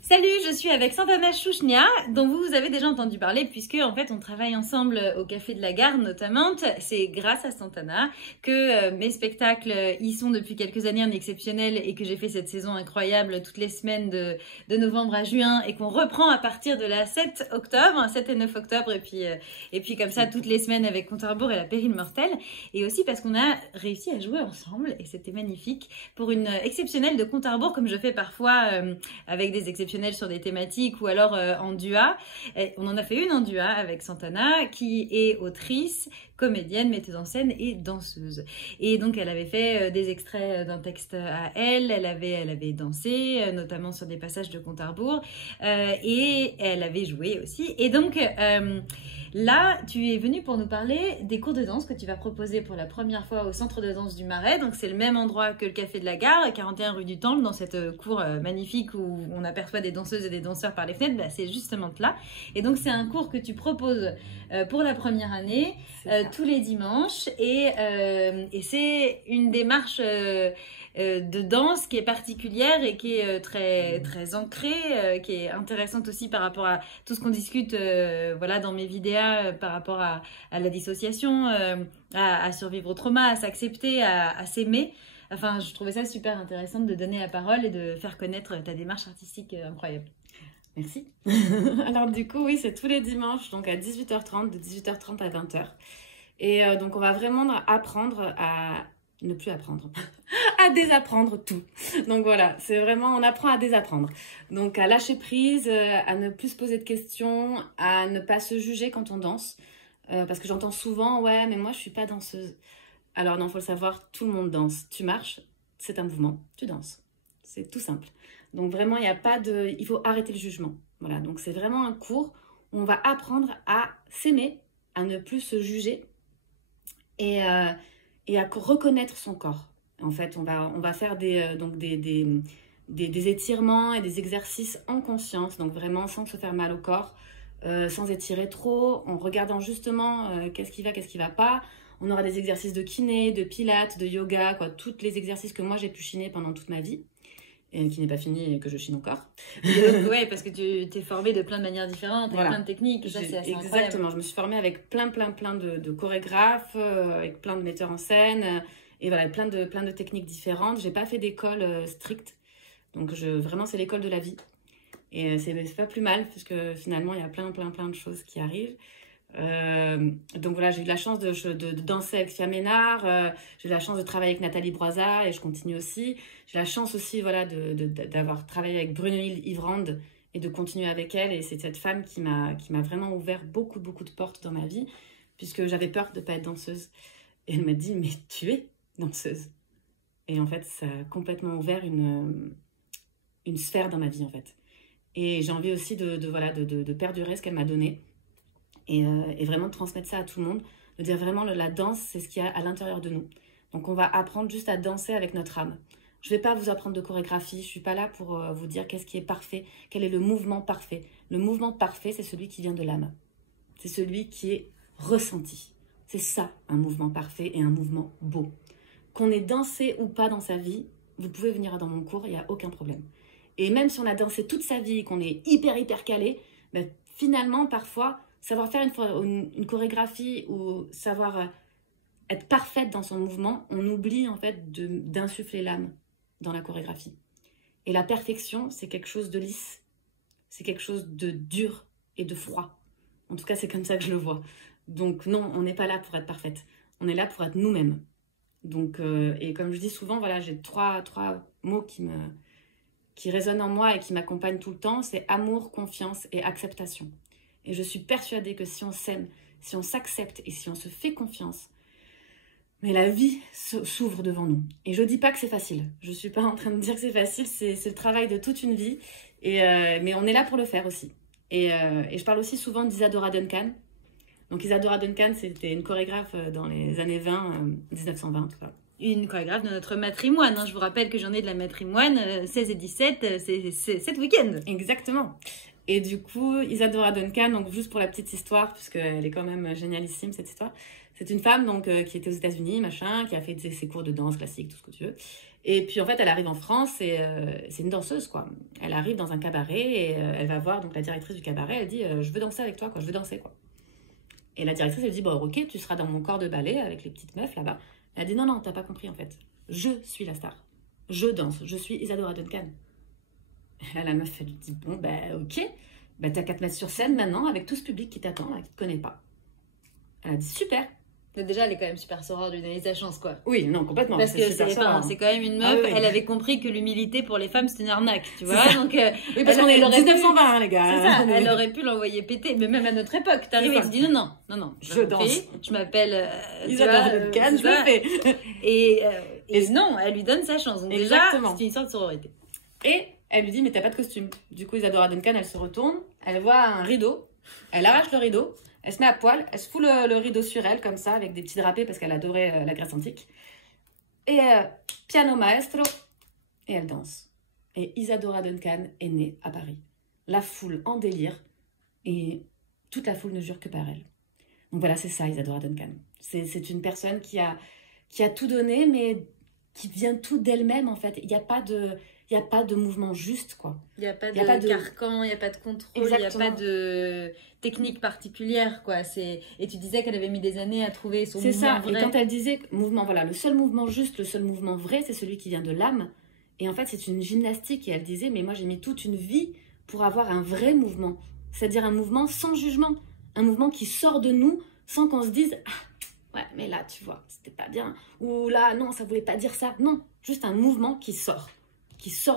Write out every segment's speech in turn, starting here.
Salut, je suis avec Santana Chouchnia, dont vous avez déjà entendu parler, puisque en fait on travaille ensemble au Café de la Gare notamment. C'est grâce à Santana que mes spectacles y sont depuis quelques années un exceptionnel et que j'ai fait cette saison incroyable toutes les semaines de novembre à juin et qu'on reprend à partir de la 7 octobre, 7 et 9 octobre et puis comme ça toutes les semaines avec Compte à rebours et la Pérille Mortelle. Et aussi parce qu'on a réussi à jouer ensemble et c'était magnifique pour une exceptionnelle de Compte à rebours comme je fais parfois avec des exceptionnels sur des thématiques ou alors en duo. Et on en a fait une en duo avec Santana qui est autrice, comédienne, metteuse en scène et danseuse. Et donc elle avait fait des extraits d'un texte à elle avait dansé, notamment sur des passages de Compte à rebours, et elle avait joué aussi. Et donc là, tu es venue pour nous parler des cours de danse que tu vas proposer pour la première fois au Centre de danse du Marais. Donc c'est le même endroit que le Café de la Gare, 41 rue du Temple, dans cette cour magnifique où on aperçoit des danseuses et des danseurs par les fenêtres. Bah, c'est justement là. Et donc c'est un cours que tu proposes pour la première année, tous les dimanches. Et c'est une démarche de danse qui est particulière et qui est très, très ancrée, qui est intéressante aussi par rapport à tout ce qu'on discute voilà, dans mes vidéos par rapport à la dissociation, à survivre au trauma, à s'accepter, à s'aimer. Enfin, je trouvais ça super intéressant de donner la parole et de faire connaître ta démarche artistique incroyable. Merci. Alors du coup, oui, c'est tous les dimanches, donc à 18h30, de 18h30 à 20h. Et donc on va vraiment apprendre à ne plus apprendre, à désapprendre tout. Donc voilà, c'est vraiment, on apprend à désapprendre. Donc à lâcher prise, à ne plus se poser de questions, à ne pas se juger quand on danse. Parce que j'entends souvent, ouais, mais moi je suis pas danseuse. Alors non, faut le savoir, tout le monde danse. Tu marches, c'est un mouvement, tu danses. C'est tout simple. Donc vraiment, il faut arrêter le jugement. Voilà, donc c'est vraiment un cours où on va apprendre à s'aimer, à ne plus se juger et à reconnaître son corps. En fait, on va faire des étirements et des exercices en conscience, donc vraiment sans se faire mal au corps, sans étirer trop, en regardant justement qu'est-ce qui va pas. On aura des exercices de kiné, de pilates, de yoga, quoi, tous les exercices que moi j'ai pu chiner pendant toute ma vie. Et qui n'est pas fini et que je chine encore. Oui, parce que tu t'es formée de plein de manières différentes, avec plein de techniques. Ça, c'est assez exactement, incroyable. je me suis formée avec plein de chorégraphes, avec plein de metteurs en scène, et voilà, plein de techniques différentes. J'ai pas fait d'école stricte, donc vraiment c'est l'école de la vie. Et c'est pas plus mal, parce que finalement il y a plein de choses qui arrivent. Donc voilà, j'ai eu la chance de danser avec Fia Ménard, j'ai eu la chance de travailler avec Nathalie Broisa et je continue aussi. J'ai la chance aussi voilà, d'avoir travaillé avec Brunhilde Ivrand et de continuer avec elle. Et c'est cette femme qui m'a vraiment ouvert beaucoup de portes dans ma vie, puisque j'avais peur de ne pas être danseuse. Et elle m'a dit, mais tu es danseuse. Et en fait, ça a complètement ouvert une sphère dans ma vie en fait. Et j'ai envie aussi de perdurer ce qu'elle m'a donné. Et vraiment de transmettre ça à tout le monde, de dire vraiment la danse, c'est ce qu'il y a à l'intérieur de nous. Donc on va apprendre juste à danser avec notre âme. Je ne vais pas vous apprendre de chorégraphie, je ne suis pas là pour vous dire qu'est-ce qui est parfait, quel est le mouvement parfait. Le mouvement parfait, c'est celui qui vient de l'âme. C'est celui qui est ressenti. C'est ça, un mouvement parfait et un mouvement beau. Qu'on ait dansé ou pas dans sa vie, vous pouvez venir dans mon cours, il n'y a aucun problème. Et même si on a dansé toute sa vie, qu'on est hyper calé, ben, finalement, parfois, savoir faire une chorégraphie ou savoir être parfaite dans son mouvement, on oublie en fait d'insuffler l'âme dans la chorégraphie. Et la perfection, c'est quelque chose de lisse, c'est quelque chose de dur et de froid. En tout cas, c'est comme ça que je le vois. Donc non, on n'est pas là pour être parfaite. On est là pour être nous-mêmes. Donc, et comme je dis souvent, voilà, j'ai trois mots qui résonnent en moi et qui m'accompagnent tout le temps, c'est amour, confiance et acceptation. Et je suis persuadée que si on s'aime, si on s'accepte et si on se fait confiance, mais la vie s'ouvre devant nous. Et je ne dis pas que c'est facile. Je ne suis pas en train de dire que c'est facile, c'est le travail de toute une vie. Mais on est là pour le faire aussi. Et je parle aussi souvent d'Isadora Duncan. Donc Isadora Duncan, c'était une chorégraphe dans les années 1920 en tout cas. Une chorégraphe de notre matrimoine. Je vous rappelle que j'en ai de la matrimoine, 16 et 17, c'est cet week-end. Exactement. Et du coup, Isadora Duncan, donc juste pour la petite histoire, puisqu'elle est quand même génialissime cette histoire, c'est une femme donc, qui était aux États-Unis, machin, qui a fait ses cours de danse classique, tout ce que tu veux. Et puis en fait, elle arrive en France et c'est une danseuse, quoi. Elle arrive dans un cabaret et elle va voir donc la directrice du cabaret. Elle dit je veux danser avec toi, quoi. Je veux danser, quoi. Et la directrice, elle dit bon, ok, tu seras dans mon corps de ballet avec les petites meufs là-bas. Elle dit non, t'as pas compris en fait. Je suis la star. Je danse. Je suis Isadora Duncan. Et là, la meuf, elle lui dit bon, ok, t'as qu'à te mettre sur scène maintenant avec tout ce public qui t'attend, là, qui te connaît pas. Elle a dit super. Déjà, elle est quand même super soror de lui donner sa chance, quoi. Oui, non, complètement. Parce que c'est quand même une meuf, elle avait compris que l'humilité pour les femmes, c'est une arnaque, tu vois. Donc, oui, parce qu'on est en 1920, hein, les gars. C'est ça, elle aurait pu l'envoyer péter, mais même à notre époque, t'arrives et tu dis non, je danse. Je m'appelle Isadora Duncan, je le fais. Et non, elle lui donne sa chance. Donc exactement. Déjà, c'est une sorte de sororité. Et elle lui dit, mais t'as pas de costume. Du coup, Isadora Duncan, elle se retourne, elle voit un rideau, elle arrache le rideau. Elle se met à poil, elle se fout le rideau sur elle, comme ça, avec des petits drapés, parce qu'elle adorait la Grèce antique. Et piano maestro, et elle danse. Et Isadora Duncan est née à Paris. La foule en délire, et toute la foule ne jure que par elle. Donc voilà, c'est ça, Isadora Duncan. C'est une personne qui a tout donné, mais qui vient tout d'elle-même, en fait. Il n'y a pas de mouvement juste, quoi. Il n'y a pas de carcan, il n'y a pas de contrôle, il n'y a pas de technique particulière, quoi. Et tu disais qu'elle avait mis des années à trouver son mouvement vrai. C'est ça, et quand elle disait mouvement, voilà, le seul mouvement juste, le seul mouvement vrai, c'est celui qui vient de l'âme. Et en fait, c'est une gymnastique, et elle disait, mais moi j'ai mis toute une vie pour avoir un vrai mouvement. C'est-à-dire un mouvement sans jugement, un mouvement qui sort de nous sans qu'on se dise, ah, ouais, mais là, tu vois, c'était pas bien. Ou là, non, ça voulait pas dire ça. Non, juste un mouvement qui sort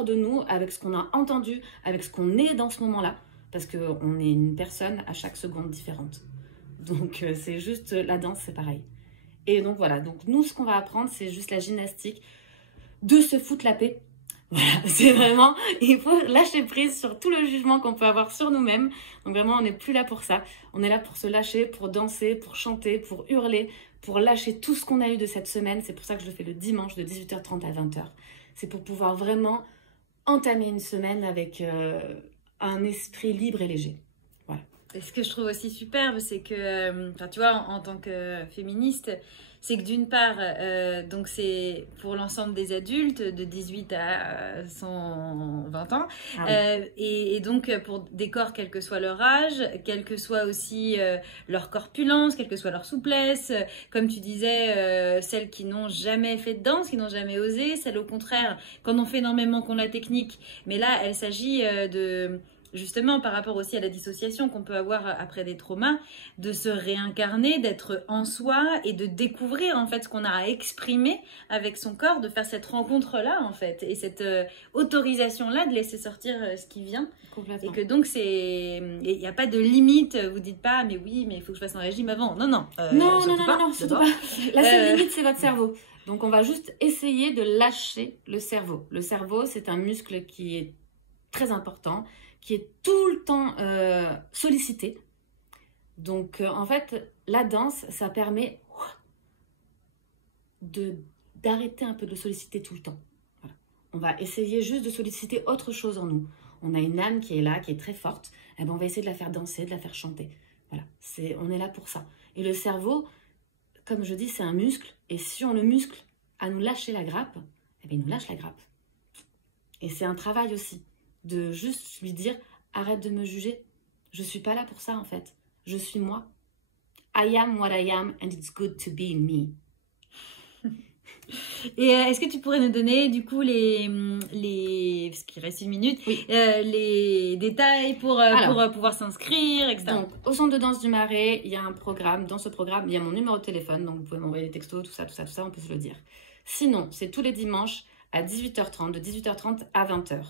de nous avec ce qu'on a entendu, avec ce qu'on est dans ce moment-là, parce qu'on est une personne à chaque seconde différente. Donc, c'est juste, la danse, c'est pareil. Et donc, voilà. Donc, nous, ce qu'on va apprendre, c'est juste la gymnastique, de se foutre la paix. Voilà, c'est vraiment, il faut lâcher prise sur tout le jugement qu'on peut avoir sur nous-mêmes. Donc, vraiment, on n'est plus là pour ça. On est là pour se lâcher, pour danser, pour chanter, pour hurler, pour lâcher tout ce qu'on a eu de cette semaine. C'est pour ça que je le fais le dimanche de 18h30 à 20h. C'est pour pouvoir vraiment entamer une semaine avec un esprit libre et léger. Voilà. Et ce que je trouve aussi superbe, c'est que, tu vois, en tant que féministe, c'est que d'une part, donc c'est pour l'ensemble des adultes de 18 à 120 ans, ah oui. Et donc pour des corps, quel que soit leur âge, quelle que soit aussi leur corpulence, quelle que soit leur souplesse, comme tu disais, celles qui n'ont jamais fait de danse, qui n'ont jamais osé, celles au contraire, quand on fait énormément, qu'on la technique, mais là, il s'agit justement par rapport aussi à la dissociation qu'on peut avoir après des traumas, de se réincarner, d'être en soi et de découvrir en fait ce qu'on a à exprimer avec son corps, de faire cette rencontre-là en fait, et cette autorisation-là de laisser sortir ce qui vient. Complètement. Et que donc il n'y a pas de limite, vous dites pas mais oui mais il faut que je fasse un régime avant, non, surtout pas. La seule limite c'est votre cerveau. Donc on va juste essayer de lâcher le cerveau. Le cerveau c'est un muscle qui est très important, qui est tout le temps sollicité. Donc, en fait, la danse, ça permet d'arrêter un peu de le solliciter tout le temps. Voilà. On va essayer juste de solliciter autre chose en nous. On a une âme qui est là, qui est très forte. Eh ben, on va essayer de la faire danser, de la faire chanter. Voilà. On est là pour ça. Et le cerveau, comme je dis, c'est un muscle. Et si on le muscle à nous lâcher la grappe, eh ben, il nous lâche la grappe. Et c'est un travail aussi. De juste lui dire arrête de me juger, je suis pas là pour ça en fait, je suis moi, I am what I am and it's good to be me. Et est-ce que tu pourrais nous donner du coup les parce qu'il reste 1 minute, oui. Les détails pour pouvoir s'inscrire, etc. Donc au centre de danse du Marais, il y a un programme, dans ce programme il y a mon numéro de téléphone, donc vous pouvez m'envoyer des textos, tout ça, on peut se le dire. Sinon c'est tous les dimanches à 18h30, de 18h30 à 20h.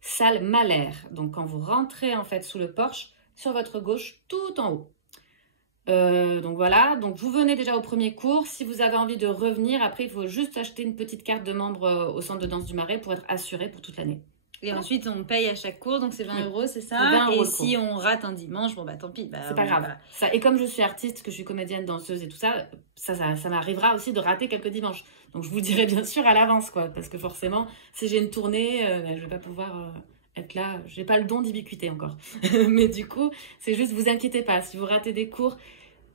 Salle Mahler, donc quand vous rentrez en fait sous le porche, sur votre gauche, tout en haut. Donc voilà, donc vous venez déjà au premier cours. Si vous avez envie de revenir, après il faut juste acheter une petite carte de membre au centre de danse du Marais pour être assuré pour toute l'année. Et ensuite on paye à chaque cours, donc c'est 20 €, c'est ça. 20 et si on rate un dimanche, bon bah tant pis. C'est pas grave. Voilà. Ça, et comme je suis artiste, que je suis comédienne, danseuse et tout ça, ça m'arrivera aussi de rater quelques dimanches. Donc je vous dirai bien sûr à l'avance, quoi, parce que forcément, si j'ai une tournée, je vais pas pouvoir être là. J'ai pas le don d'ubiquité encore. Mais du coup, c'est juste, vous inquiétez pas. Si vous ratez des cours,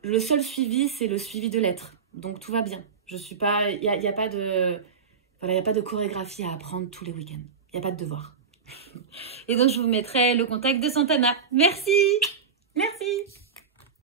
le seul suivi, c'est le suivi de lettres. Donc tout va bien. Je suis pas, il y a pas de, Voilà, il n'y a pas de chorégraphie à apprendre tous les week-ends. Il n'y a pas de devoir. Et donc, je vous mettrai le contact de Santana. Merci!